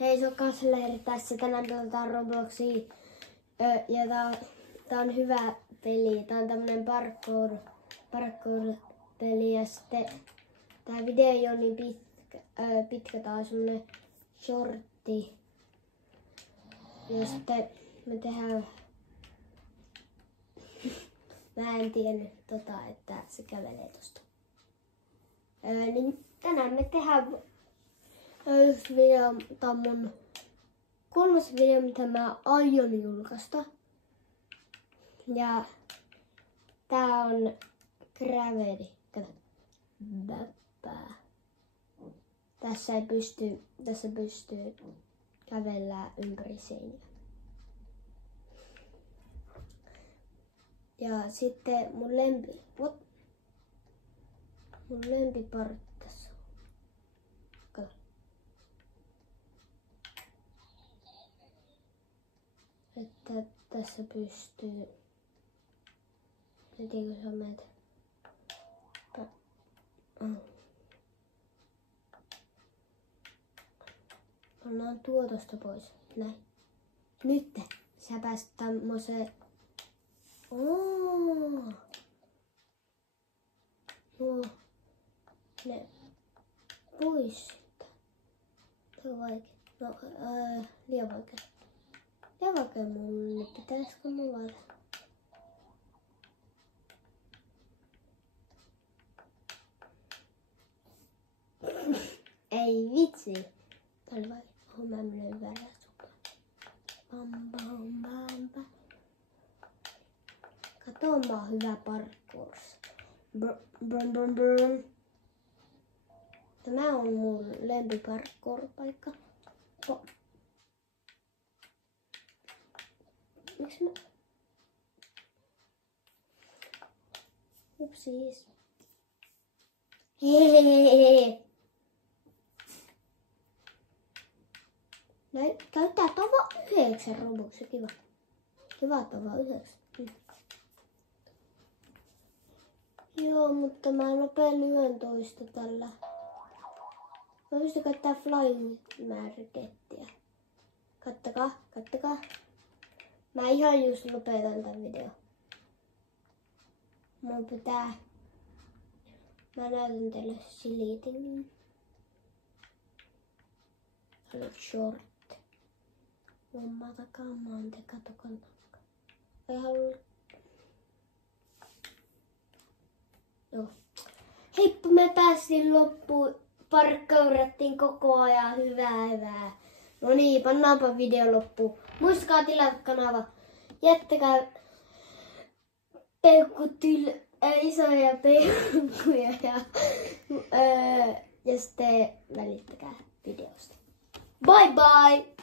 Hei, Sokkasleiri tässä. Tänään pelataan Robloxia. Ja tää on hyvä peli. Tää on tämmönen parkour-peli. Ja sitten tää video ei oo niin pitkä. Tää on semmonen shortti. Ja sitten me tehdään... Mä en tiennyt että se kävelee tosta. Niin tänään me tehdään yksi video. Tää on mun 3. video, mitä mä aion julkaista. Ja tää on gravity. Tässä pystyy kävellä ympäri seiniä. Ja sitten mun lempipartti tässä on. Kato. Että tässä pystyy... En tiedä, kun sä menet. Pannaan tuotosta pois. Näin. Nyt sä pääset tämmöseen... No, ne pois sitä. Tää on vaikea. No, liian vaikea. Liian vaikea mulle. Pitäisikö mulla? Ei vitsi. Tää oli vaikea. Mä menen väärään suuntaan. Bam bam bam bam. Kato, mä oon hyvä parkourissa. Brum brum brum. Tämä on mun lempiparkour-paikka. Miksi mä... Upsiis. Hehehehe. Näin, käyttää tava 9 Robloxia. Kiva. Kiva tava 9. Joo, mutta mä nopein lyön toista tällä. Mä pystyn käyttää flying-märkettiä. Kattokaa. Mä ihan just lopetan tän videon. Mun pitää... Mä näytän teille silitin. Short. Mamma takaa maante, katokaa. Ei halua... Joo. Heippa, me päästiin loppuun. Parkkaurattiin koko ajan. Hyvää. No niin, pannaanpa video loppuun. Muistakaa tilata kanava. Jättäkää isoja peukkuja ja sitten välittäkää videosta. Bye bye!